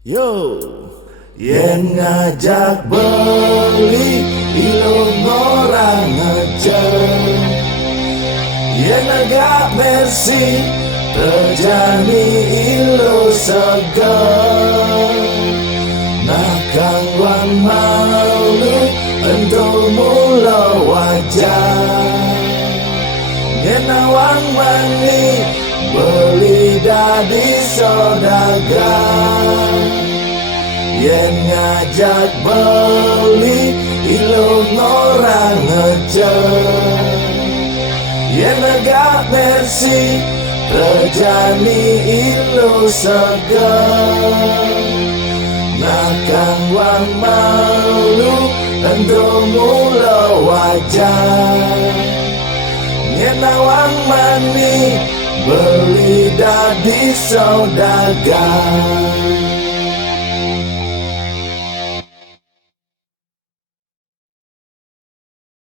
Yo, yen ngajak beli ilung orang ngejar, yen agak bersih terjadi ilu segar. Nakang wan malu untuk mula wajah, yen awang mani beli dadi saudagar. Yen ngajak beli ilung orang ngejar, yen agak bersih terjadi ilu segar. Nakang wang malu untuk mula wajah, yen awang mani beli dadi saudagar.